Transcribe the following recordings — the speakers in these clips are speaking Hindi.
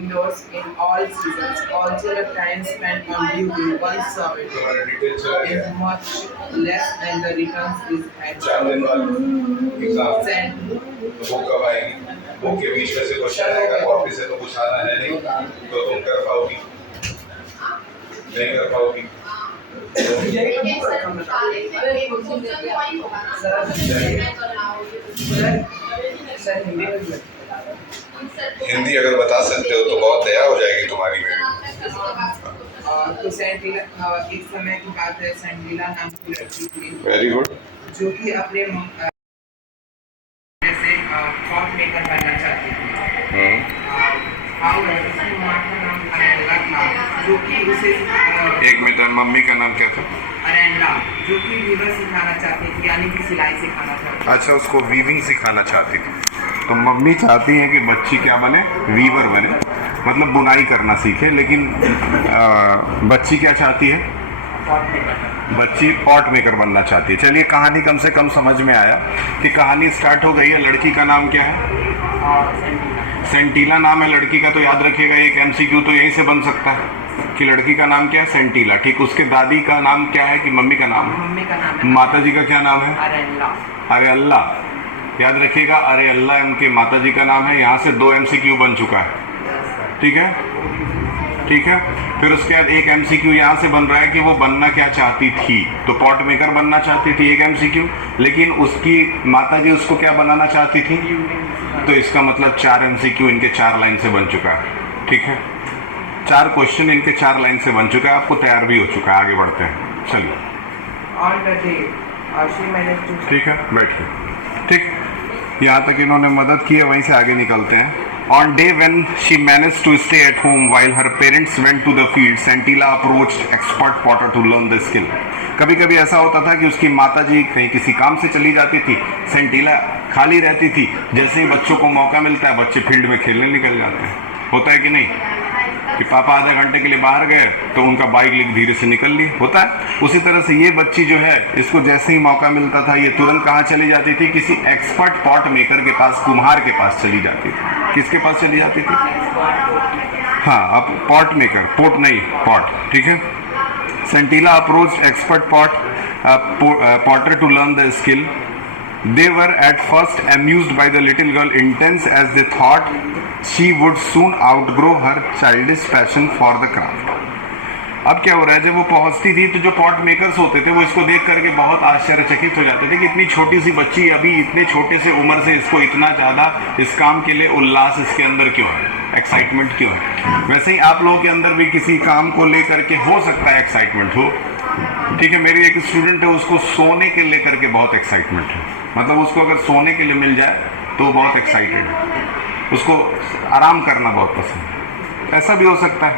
indoors in all seasons. Also, the time spent on duty once a week is much less than the returns is had. 4 दिन बाद एग्जाम Sent. तो वो कब आएगी? वो के बीच में से क्वेश्चन आएगा, कॉपी से तो कुछ आना है नहीं, तो तुम कर पाओगी नहीं कर पाओगी। हिंदी अगर बता सकते हो तो बहुत दया हो जाएगी तुम्हारी में। तो सेंटीला एक समय की बात है, सेंटीला नाम की लड़की थी वेरी गुड, जो कि अपने जैसे पॉट मेकर बनना चाहती थी। उसकी माँ का नाम अरेंला था, जो कि उसे एक मिनट, मम्मी का नाम क्या था? अरेंला, जो कि वीवर सिखाना चाहती थी, यानी कि सिलाई सिखाना चाहती थी। अच्छा, उसको वीविंग सिखाना चाहती थी। तो मम्मी चाहती है कि बच्ची क्या बने? वीवर बने, मतलब बुनाई करना सीखे। लेकिन बच्ची क्या चाहती है? बच्ची पॉट मेकर बनना चाहती है। चलिए, कहानी कम से कम समझ में आया कि कहानी स्टार्ट हो गई है। लड़की का नाम क्या है? सेंटीला नाम है लड़की का। तो याद रखिएगा, एक एमसीक्यू तो यहीं से बन सकता है कि लड़की का नाम क्या है? सेंटीला। ठीक, उसके दादी का नाम क्या है कि मम्मी का नाम है? मम्मी का नाम है। माता जी का क्या नाम है? अरेंला। अरे अल्लाह, याद रखिएगा, अरे अल्लाह उनके माता जी का नाम है। यहाँ से 2 एमसीक्यू बन चुका है। ठीक है, ठीक है। फिर उसके बाद एक एमसीक्यू यहाँ से बन रहा है कि वो बनना क्या चाहती थी। तो पॉट मेकर बनना चाहती थी, एक एमसीक्यू। लेकिन उसकी माता जी उसको क्या बनाना चाहती थी? तो इसका मतलब 4 एमसीक्यू इनके 4 लाइन से बन चुका है। ठीक है, 4 क्वेश्चन इनके 4 लाइन से बन चुका है। आपको तैयार भी हो चुका है। आगे बढ़ते हैं, चलिए। ठीक है, बैठिए। ठीक, यहाँ तक इन्होंने मदद की है, वहीं से आगे निकलते हैं। On day when she managed to stay at home while her parents went to the field, Santila approached expert potter to learn the skill. कभी कभी ऐसा होता था कि उसकी माता जी कहीं किसी काम से चली जाती थी, सेंटीला खाली रहती थी। जैसे ही बच्चों को मौका मिलता है, बच्चे फील्ड में खेलने निकल जाते हैं। होता है कि नहीं? कि पापा आधे घंटे के लिए बाहर गए तो उनका बाइक लेके धीरे से निकल ली। होता है। उसी तरह से ये बच्ची जो है, इसको जैसे ही मौका मिलता था, ये तुरंत कहाँ चली जाती थी? किसी एक्सपर्ट पॉट मेकर के पास, कुम्हार के पास चली जाती थी। किसके पास चली जाती थी? हाँ, अब पॉट मेकर, पोट नहीं, पॉट। ठीक है। Sentila approached expert potter to learn the skill. They were at first amused by the little girl, intense as they thought she would soon outgrow her childish passion for the craft. अब क्या हो रहा है, जब वो पहुंचती थी तो जो पॉट मेकर्स होते थे वो इसको देख करके बहुत आश्चर्यचकित हो जाते थे कि इतनी छोटी सी बच्ची अभी इतने छोटे से उम्र से इसको इतना ज़्यादा इस काम के लिए उल्लास इसके अंदर क्यों है, एक्साइटमेंट क्यों है। वैसे ही आप लोगों के अंदर भी किसी काम को लेकर के हो सकता है एक्साइटमेंट हो। ठीक है, मेरी एक स्टूडेंट है, उसको सोने के लेकर के बहुत एक्साइटमेंट है। मतलब उसको अगर सोने के लिए मिल जाए तो बहुत एक्साइटेड है, उसको आराम करना बहुत पसंद है। ऐसा भी हो सकता है,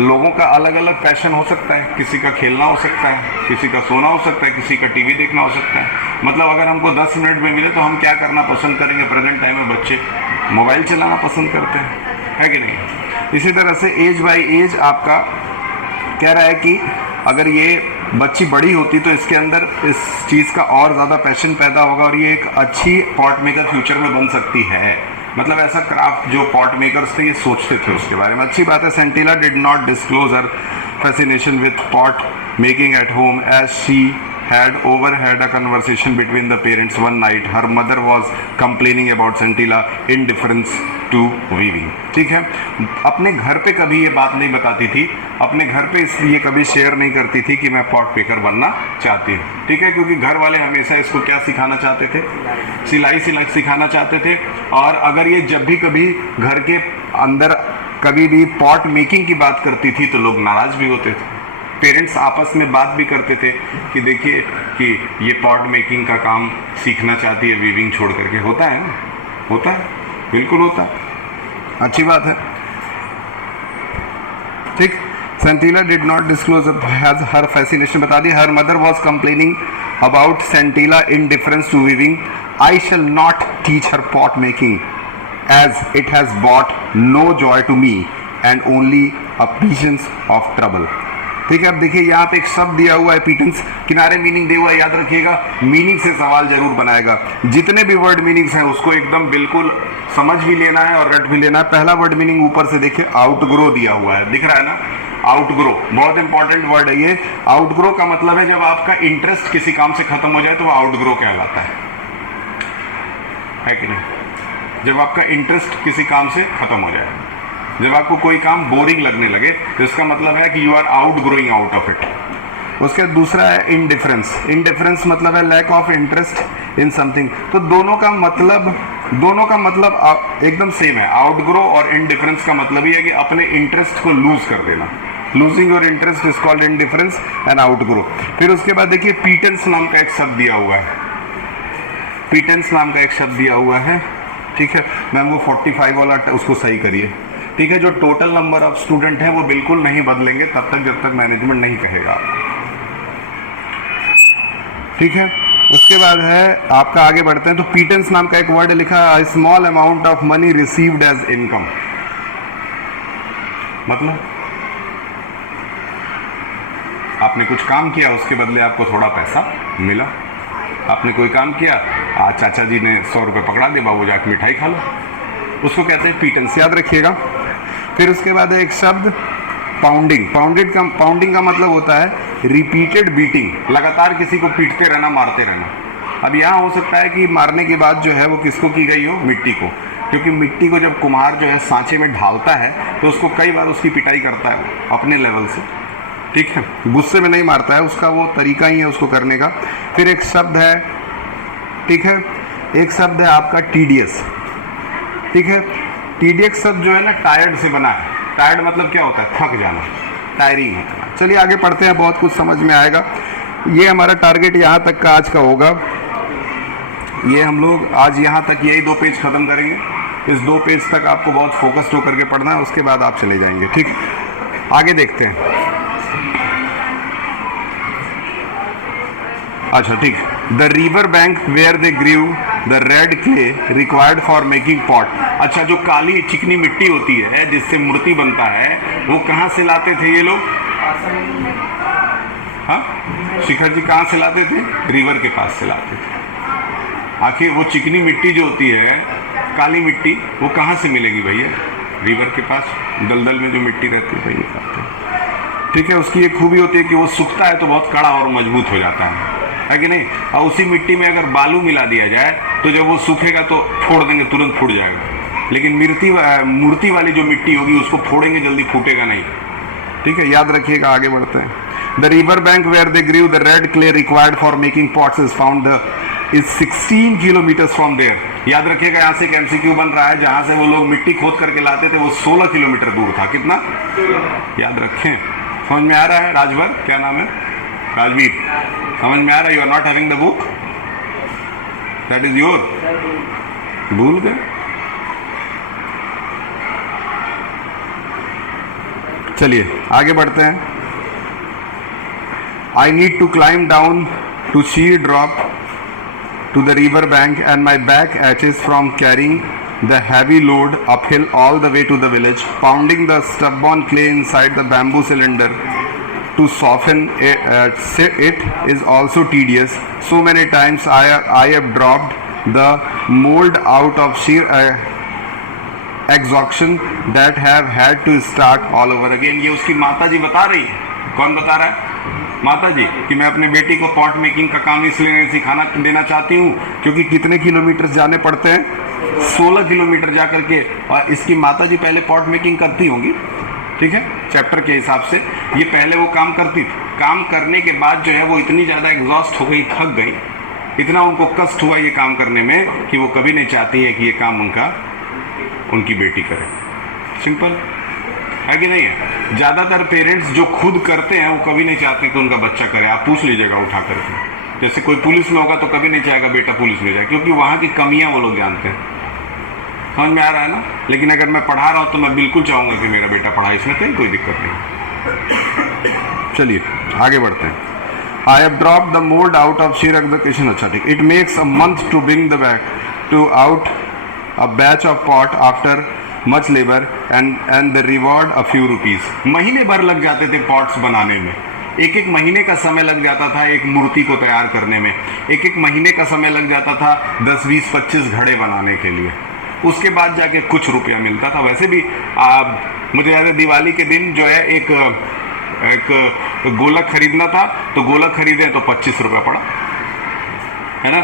लोगों का अलग अलग पैशन हो सकता है। किसी का खेलना हो सकता है, किसी का सोना हो सकता है, किसी का टीवी देखना हो सकता है। मतलब अगर हमको 10 मिनट में मिले तो हम क्या करना पसंद करेंगे? प्रेजेंट टाइम में बच्चे मोबाइल चलाना पसंद करते हैं, है कि नहीं? इसी तरह से एज बाय एज आपका कह रहा है कि अगर ये बच्ची बड़ी होती तो इसके अंदर इस चीज़ का और ज़्यादा पैशन पैदा होगा और ये एक अच्छी पॉट मेकर फ्यूचर में बन सकती है। मतलब ऐसा क्राफ्ट जो पॉट मेकर्स थे ये सोचते थे उसके बारे में। अच्छी बात है। Sentila did not disclose her fascination with pot making at home as she had overheard a conversation between the parents one night. Her mother was complaining about Santila indifference to weaving. ठीक है, अपने घर पे कभी ये बात नहीं बताती थी, अपने घर पे इसलिए कभी शेयर नहीं करती थी कि मैं पॉट मेकर बनना चाहती हूँ। ठीक है, क्योंकि घर वाले हमेशा इसको क्या सिखाना चाहते थे? सिलाई सिखाना चाहते थे। और अगर ये जब भी कभी घर के अंदर कभी भी पॉट मेकिंग की बात करती थी तो लोग नाराज भी होते थे। पेरेंट्स आपस में बात भी करते थे कि देखिए कि ये पॉट मेकिंग का काम सीखना चाहती है वीविंग छोड़ करके। होता है ना? होता है, बिल्कुल होता है। अच्छी बात है। ठीक, Sentila did not disclose her fascination, बता दी। Her mother was complaining about Sentila indifference to weaving. I shall not teach her pot making as it has brought no joy to me and only a presence of trouble. ठीक है। अब देखिए यहाँ पे एक शब्द दिया हुआ है पीटेंस, किनारे मीनिंग दिया हुआ है, याद रखिएगा मीनिंग से सवाल जरूर बनाएगा। जितने भी वर्ड मीनिंग्स हैं उसको एकदम बिल्कुल समझ भी लेना है और रट भी लेना है। पहला वर्ड मीनिंग ऊपर से देखिए आउटग्रो दिया हुआ है, दिख रहा है ना, आउटग्रो, बहुत इंपॉर्टेंट वर्ड है ये। आउटग्रो का मतलब है जब आपका इंटरेस्ट किसी काम से खत्म हो जाए तो वो आउटग्रो कहलाता है कि नहीं। जब आपका इंटरेस्ट किसी काम से खत्म हो जाए, जब आपको कोई काम बोरिंग लगने लगे तो इसका मतलब है कि you are out growing out of it. उसके दूसरा है इनडिफरेंस। इनडिफरेंस मतलब है lack of interest in something. तो दोनों का मतलब एकदम सेम है। आउटग्रो और इनडिफरेंस का मतलब ये है कि अपने इंटरेस्ट को लूज कर देना। Losing your interest is called indifference and outgrow. फिर उसके बाद देखिए पीटेंस नाम का एक शब्द दिया हुआ है, पीटेंस नाम का एक शब्द दिया हुआ है, ठीक है। मैम वो 45 वाला उसको सही करिए, ठीक है। जो टोटल नंबर ऑफ स्टूडेंट है वो बिल्कुल नहीं बदलेंगे तब तक जब तक मैनेजमेंट नहीं कहेगा, ठीक है। उसके बाद है आपका, आगे बढ़ते हैं तो पीटेंस नाम का एक वर्ड लिखा है, small amount of money received as income. मतलब आपने कुछ काम किया उसके बदले आपको थोड़ा पैसा मिला। आपने कोई काम किया, आज चाचा जी ने 100 रुपये पकड़ा दे, बाबू जाके मिठाई खा लो, उसको कहते हैं पीटेंस, याद रखिएगा। फिर उसके बाद एक शब्द पाउंडिंग। पाउंडिंग का मतलब होता है रिपीटेड बीटिंग, लगातार किसी को पीटते रहना, मारते रहना। अब यहाँ हो सकता है कि मारने की बात जो है वो किसको की गई हो, मिट्टी को, क्योंकि मिट्टी को जब कुम्हार जो है सांचे में ढालता है तो उसको कई बार उसकी पिटाई करता है अपने लेवल से, ठीक है। गुस्से में नहीं मारता है, उसका वो तरीका ही है उसको करने का। फिर एक शब्द है, ठीक है, एक शब्द है आपका टीडियस, ठीक है। टीडियस शब्द जो है ना टायर्ड से बना है। टायर्ड मतलब क्या होता है, थक जाना, टायरिंग होता है। चलिए आगे पढ़ते हैं, बहुत कुछ समझ में आएगा। ये हमारा टारगेट यहाँ तक का आज का होगा। ये हम लोग आज यहाँ तक यही 2 पेज खत्म करेंगे। इस 2 पेज तक आपको बहुत फोकस्ड होकर के पढ़ना है, उसके बाद आप चले जाएंगे, ठीक। आगे देखते हैं। अच्छा ठीक, the river bank where they grieve the red clay required for making pot. अच्छा, जो काली चिकनी मिट्टी होती है जिससे मूर्ति बनता है वो कहाँ से लाते थे ये लोग? हाँ, शिखर जी कहाँ से लाते थे? रिवर के पास से लाते थे। आखिर वो चिकनी मिट्टी जो होती है, काली मिट्टी, वो कहाँ से मिलेगी भैया? रिवर के पास दलदल में जो मिट्टी रहती है वही निकालते हैं, ठीक है। उसकी एक खूबी होती है कि वो सूखता है तो बहुत कड़ा और मजबूत हो जाता है कि नहीं। और उसी मिट्टी में अगर बालू मिला दिया जाए तो जब वो सूखेगा तो फोड़ देंगे, तुरंत फूट जाएगा। लेकिन मूर्ति वाली जो मिट्टी होगी उसको फोड़ेंगे जल्दी फूटेगा नहीं, ठीक है। याद रखिएगा, आगे बढ़ते हैं। The river bank where they grieve the red clay required for making pots is found is 16 kilometres from there. याद रखिएगा, यहाँ से एक MCQ बन रहा है, जहाँ से वो लोग मिट्टी खोद करके लाते थे वो 16 किलोमीटर दूर था। कितना? याद रखें। समझ में आ रहा है? राजभर, क्या नाम है? राजवीर, समझ में आ रहा है? You are not having the book, that is your, भूल गए? चलिए आगे बढ़ते हैं। I need to climb down to sheer drop to the river bank and my back aches from carrying the heavy load uphill all the way to the village. Pounding the stubborn clay inside the bamboo cylinder to soften it is also tedious. So many times I have dropped the mold out of sheer exhaustion that have had to start all over again. ये उसकी माता जी बता रही है। कौन बता रहा है? माता जी, कि मैं अपने बेटी को पॉट मेकिंग का काम इसलिए नहीं सिखाना देना चाहती हूँ क्योंकि कितने किलोमीटर जाने पड़ते हैं, 16 किलोमीटर जा करके। और इसकी माता जी पहले पॉट मेकिंग करती होंगी, ठीक है, चैप्टर के हिसाब से। ये पहले वो काम करती थी, काम करने के बाद जो है वो इतनी ज़्यादा एग्जॉस्ट हो गई, थक गई, इतना उनको कष्ट हुआ ये काम करने में कि वो कभी नहीं चाहती है कि ये काम उनकी बेटी करे। सिंपल है कि नहीं है? ज़्यादातर पेरेंट्स जो खुद करते हैं वो कभी नहीं चाहते कि उनका बच्चा करे। आप पूछ लीजिएगा उठा करके, जैसे कोई पुलिस में होगा तो कभी नहीं चाहेगा बेटा पुलिस में जाए, क्योंकि वहाँ की कमियाँ वो लोग जानते हैं। समझ में आ रहा है ना? लेकिन अगर मैं पढ़ा रहा हूँ तो मैं बिल्कुल चाहूँगा कि मेरा बेटा पढ़ाए, इसमें कहीं कोई दिक्कत नहीं। चलिए आगे बढ़ते हैं। I have dropped the mold out of sheer exhaustion. अच्छा ठीक। It makes a month to bring the back to out a batch of pot after much labour and the reward a few rupees. महीने भर लग जाते थे पॉट्स बनाने में, एक एक महीने का समय लग जाता था एक मूर्ति को तैयार करने में, एक एक महीने का समय लग जाता था 10, 20, 25 घड़े बनाने के लिए। उसके बाद जाके कुछ रुपया मिलता था। वैसे भी मुझे याद है दिवाली के दिन जो है एक गोलक खरीदना था, तो गोलक खरीदे तो 25 रुपये पड़ा, है ना,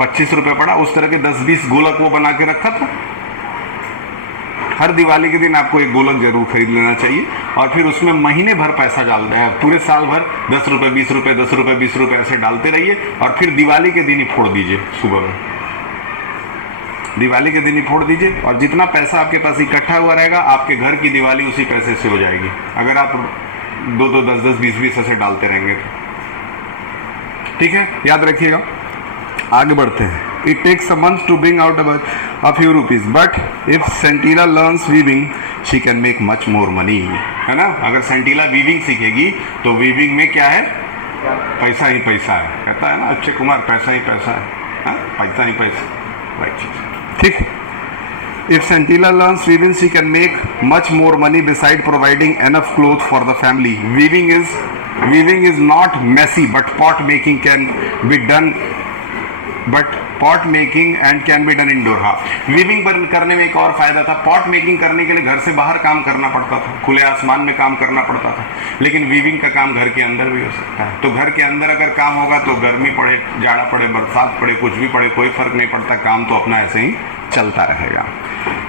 25 रुपये पड़ा। उस तरह के 10-20 गोलक वो बना के रखा था। हर दिवाली के दिन आपको एक गोलक जरूर खरीद लेना चाहिए और फिर उसमें महीने भर पैसा डालना है, पूरे साल भर 10 रुपये 20 रुपये 10 रुपये 20 रुपये ऐसे डालते रहिए और फिर दिवाली के दिन ही फोड़ दीजिए। सुबह में दिवाली के दिन ही फोड़ दीजिए और जितना पैसा आपके पास इकट्ठा हुआ रहेगा आपके घर की दिवाली उसी पैसे से हो जाएगी, अगर आप 2-2, 10-10, 20-20 ऐसे डालते रहेंगे तो। ठीक है, याद रखिएगा। आगे बढ़ते हैं। It takes a month to bring out a few rupees, but if Santila learns weaving, she can make much more money, है ना। अगर सेंटीला वीविंग सीखेगी तो वीविंग में क्या है, पैसा ही पैसा है, कहता है ना अक्षय कुमार, पैसा ही पैसा है, पैसा ही पैसा, राइट, ठीक। If Santila learns weaving, she can make much more money beside providing enough clothes for the family. Weaving is not messy, but pot making can be done. But pot making and can be done indoor. हाँ, वीविंग करने में एक और फायदा था, पॉट मेकिंग करने के लिए घर से बाहर काम करना पड़ता था, खुले आसमान में काम करना पड़ता था, लेकिन वीविंग का काम घर के अंदर भी हो सकता है। तो घर के अंदर अगर काम होगा तो गर्मी पड़े, जाड़ा पड़े, बरसात पड़े, कुछ भी पड़े, कोई फर्क नहीं पड़ता, काम तो अपना ऐसे ही चलता रहेगा।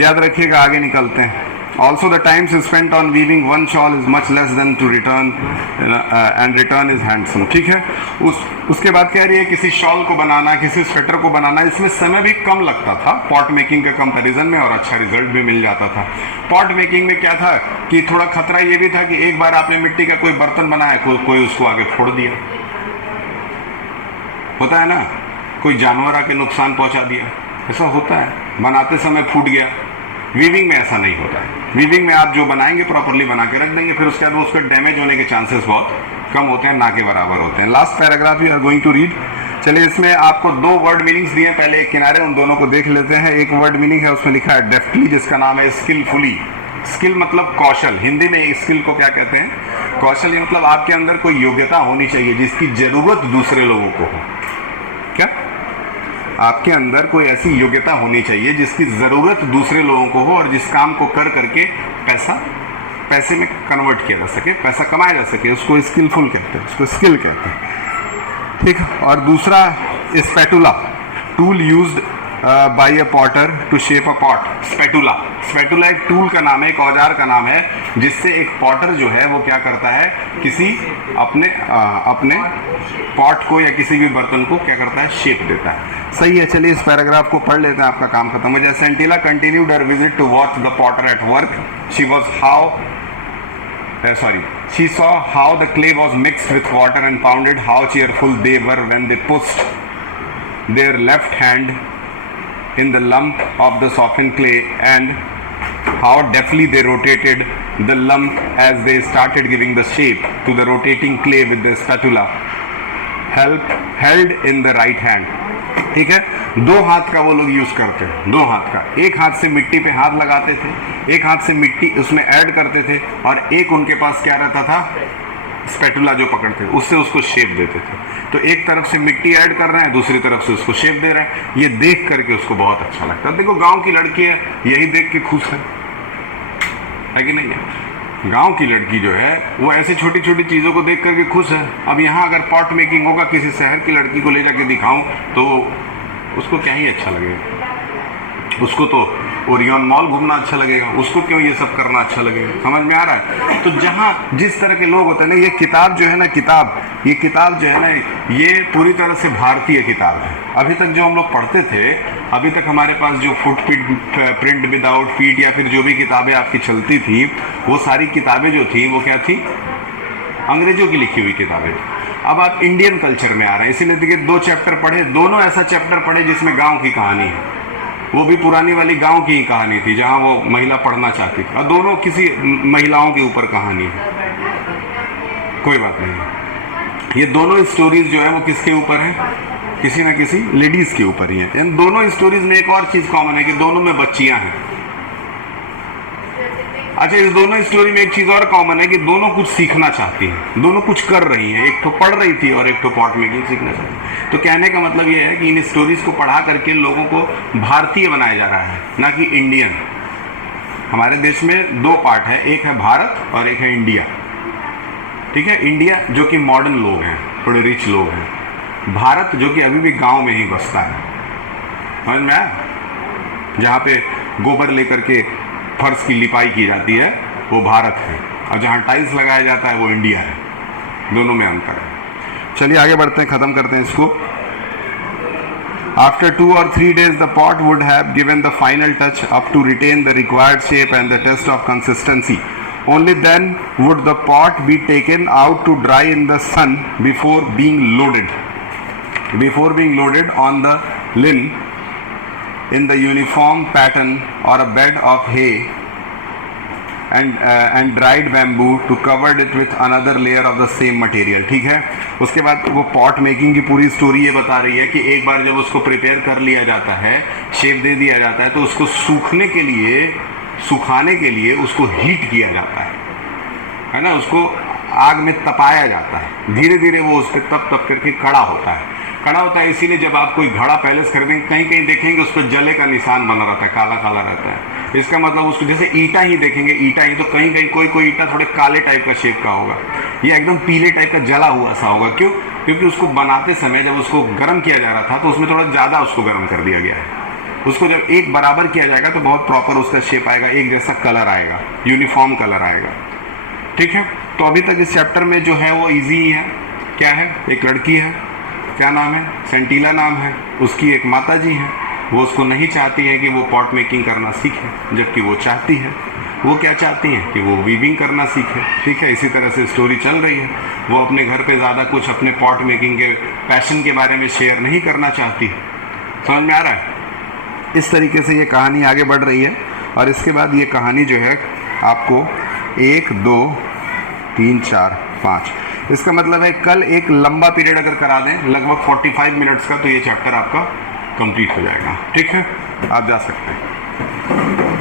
याद रखिएगा, आगे निकलते हैं। Also the time spent on weaving one shawl is much less than to return and return is handsome। ठीक है, उसके बाद कह रही है किसी शॉल को बनाना, किसी स्वेटर को बनाना, इसमें समय भी कम लगता था पॉट मेकिंग के कंपैरिजन में और अच्छा रिजल्ट भी मिल जाता था। पॉट मेकिंग में क्या था कि थोड़ा खतरा ये भी था कि एक बार आपने मिट्टी का कोई बर्तन बनाया, कोई उसको आगे फोड़ दिया, होता है ना, कोई जानवर आके नुकसान पहुंचा दिया, ऐसा होता है, बनाते समय फूट गया। वीविंग में ऐसा नहीं होता है। वीविंग में आप जो बनाएंगे प्रॉपरली बना के रख देंगे, फिर उसके बाद उसके डैमेज होने के चांसेस बहुत कम होते हैं, ना के बराबर होते हैं। Last paragraph you are going to read. चलिए, इसमें आपको 2 वर्ड मीनिंग्स दिए, पहले एक किनारे, उन दोनों को देख लेते हैं। एक वर्ड मीनिंग है, उसमें लिखा है डेफ्टली, जिसका नाम है स्किलफुली। स्किल मतलब कौशल, हिंदी में स्किल को क्या कहते हैं, कौशल। ये मतलब आपके अंदर कोई योग्यता होनी चाहिए जिसकी जरूरत दूसरे लोगों को हो। क्या आपके अंदर कोई ऐसी योग्यता होनी चाहिए जिसकी ज़रूरत दूसरे लोगों को हो और जिस काम को कर करके पैसे में कन्वर्ट किया जा सके, पैसा कमाया जा सके, उसको स्किलफुल कहते हैं, उसको स्किल कहते हैं। ठीक। और दूसरा spatula, tool used by a potter to shape a pot. Spatula एक टूल का नाम है, एक औजार का नाम है, जिससे एक पॉटर जो है वो क्या करता है, किसी अपने पॉट को या किसी भी बर्तन को क्या करता है, शेप देता है। सही है, चलिए इस पैराग्राफ को पढ़ लेते हैं, आपका काम खत्म हो जाए। Sentila continued her visit to watch the potter at work. She saw how the clay was mixed with water and pounded, how cheerful they were when they pushed their left hand in the lump of the softened clay, and how deftly they rotated the lump as they started giving the shape to the rotating clay with the spatula held in the right hand। ठीक है, 2 हाथ का वो लोग यूज करते हैं, 2 हाथ का। एक हाथ से मिट्टी पे हाथ लगाते थे, एक हाथ से मिट्टी उसमें ऐड करते थे, और एक उनके पास क्या रहता था, स्पैटुला जो पकड़ते, उससे उसको शेप देते थे। तो एक तरफ से मिट्टी ऐड कर रहे हैं, दूसरी तरफ से उसको शेप दे रहे हैं। ये देख करके उसको बहुत अच्छा लगता है। देखो, गांव की लड़की है, यही देख के खुश है कि नहीं है? गांव की लड़की जो है वो ऐसी छोटी छोटी चीज़ों को देख करके खुश है। अब यहाँ अगर पॉट मेकिंग होगा, किसी शहर की लड़की को ले जाके दिखाऊं तो उसको क्या ही अच्छा लगेगा, उसको तो ओरियन मॉल घूमना अच्छा लगेगा, उसको क्यों ये सब करना अच्छा लगेगा। समझ में आ रहा है? तो जहाँ जिस तरह के लोग होते हैं ना, ये किताब जो है ना, ये किताब जो है ना, ये पूरी तरह से भारतीय किताब है। अभी तक जो हम लोग पढ़ते थे, अभी तक हमारे पास जो फुट प्रिंट विदाउट फीट या फिर जो भी किताबें आपकी चलती थी, वो सारी किताबें जो थी वो क्या थी, अंग्रेजों की लिखी हुई किताबें। अब आप इंडियन कल्चर में आ रहे हैं, इसीलिए देखिए 2 चैप्टर पढ़े, दोनों ऐसा चैप्टर पढ़े जिसमें गाँव की कहानी है। वो भी पुरानी वाली गांव की ही कहानी थी जहां वो महिला पढ़ना चाहती थी, और दोनों किसी महिलाओं के ऊपर कहानी है। कोई बात नहीं, ये दोनों स्टोरीज जो है वो किसके ऊपर है, किसी ना किसी लेडीज के ऊपर ही है। इन दोनों स्टोरीज में एक और चीज कॉमन है कि दोनों में बच्चियां हैं। अच्छा, इस दोनों स्टोरी में एक चीज और कॉमन है कि दोनों कुछ सीखना चाहती हैं, दोनों कुछ कर रही हैं। एक तो पढ़ रही थी और एक तो पॉट मेकिंग सीखना चाहती। तो कहने का मतलब ये है कि इन स्टोरीज को पढ़ा करके लोगों को भारतीय बनाया जा रहा है, ना कि इंडियन। हमारे देश में दो पार्ट है, एक है भारत और एक है इंडिया। ठीक है, इंडिया जो कि मॉडर्न लोग हैं, थोड़े रिच लोग हैं। भारत जो कि अभी भी गांव में ही बसता है, समझ में आया? जहाँ पे गोबर लेकर के फर्श की लिपाई की जाती है वो भारत है, और जहाँ टाइल्स लगाया जाता है वो इंडिया है। दोनों में अंतर है। चलिए आगे बढ़ते हैं, ख़त्म करते हैं इसको। After 2 or 3 days, the pot would have given the final touch up to retain the required shape and the test of consistency. Only then would the pot be taken out to dry in the sun before being loaded. Before being loaded on the lin in the uniform pattern or a bed of hay and dried bamboo to cover it with another layer of the same material. ठीक है, उसके बाद वो पॉट मेकिंग की पूरी स्टोरी ये बता रही है कि एक बार जब उसको प्रिपेयर कर लिया जाता है, शेप दे दिया जाता है, तो उसको सुखाने के लिए उसको हीट किया जाता है ना, उसको आग में तपाया जाता है। धीरे धीरे वो उस पर तप करके कड़ा होता है। कड़ा होता है इसीलिए जब आप कोई घड़ा पहले से खरीदेंगे, कहीं कहीं देखेंगे उस पर जले का निशान बना रहता है, काला काला रहता है। इसका मतलब उसको जैसे ईंटा ही देखेंगे, ईंटा ही, तो कहीं कहीं कोई ईंटा थोड़े काले टाइप का शेप का होगा, ये एकदम पीले टाइप का जला हुआ सा होगा। क्यों? क्योंकि उसको बनाते समय जब उसको गर्म किया जा रहा था तो उसमें थोड़ा ज़्यादा उसको गर्म कर दिया गया है। उसको जब एक बराबर किया जाएगा तो बहुत प्रॉपर उसका शेप आएगा, एक जैसा कलर आएगा, यूनिफॉर्म कलर आएगा। ठीक है, तो अभी तक इस चैप्टर में जो है वो इजी ही है। क्या है? एक लड़की है, क्या नाम है? सेंटीला नाम है। उसकी एक माता जी है, वो उसको नहीं चाहती है कि वो पॉट मेकिंग करना सीखे, जबकि वो चाहती है। वो क्या चाहती हैं कि वो वीविंग करना सीखे। ठीक है, इसी तरह से स्टोरी चल रही है। वो अपने घर पे ज़्यादा कुछ अपने पॉट मेकिंग के पैशन के बारे में शेयर नहीं करना चाहती। समझ में आ रहा है? इस तरीके से ये कहानी आगे बढ़ रही है। और इसके बाद ये कहानी जो है आपको 1 2 3 4 5, इसका मतलब है कल एक लंबा पीरियड अगर करा दें लगभग 45 मिनट्स का, तो ये चैप्टर आपका कंप्लीट हो जाएगा। ठीक है, आप जा सकते हैं।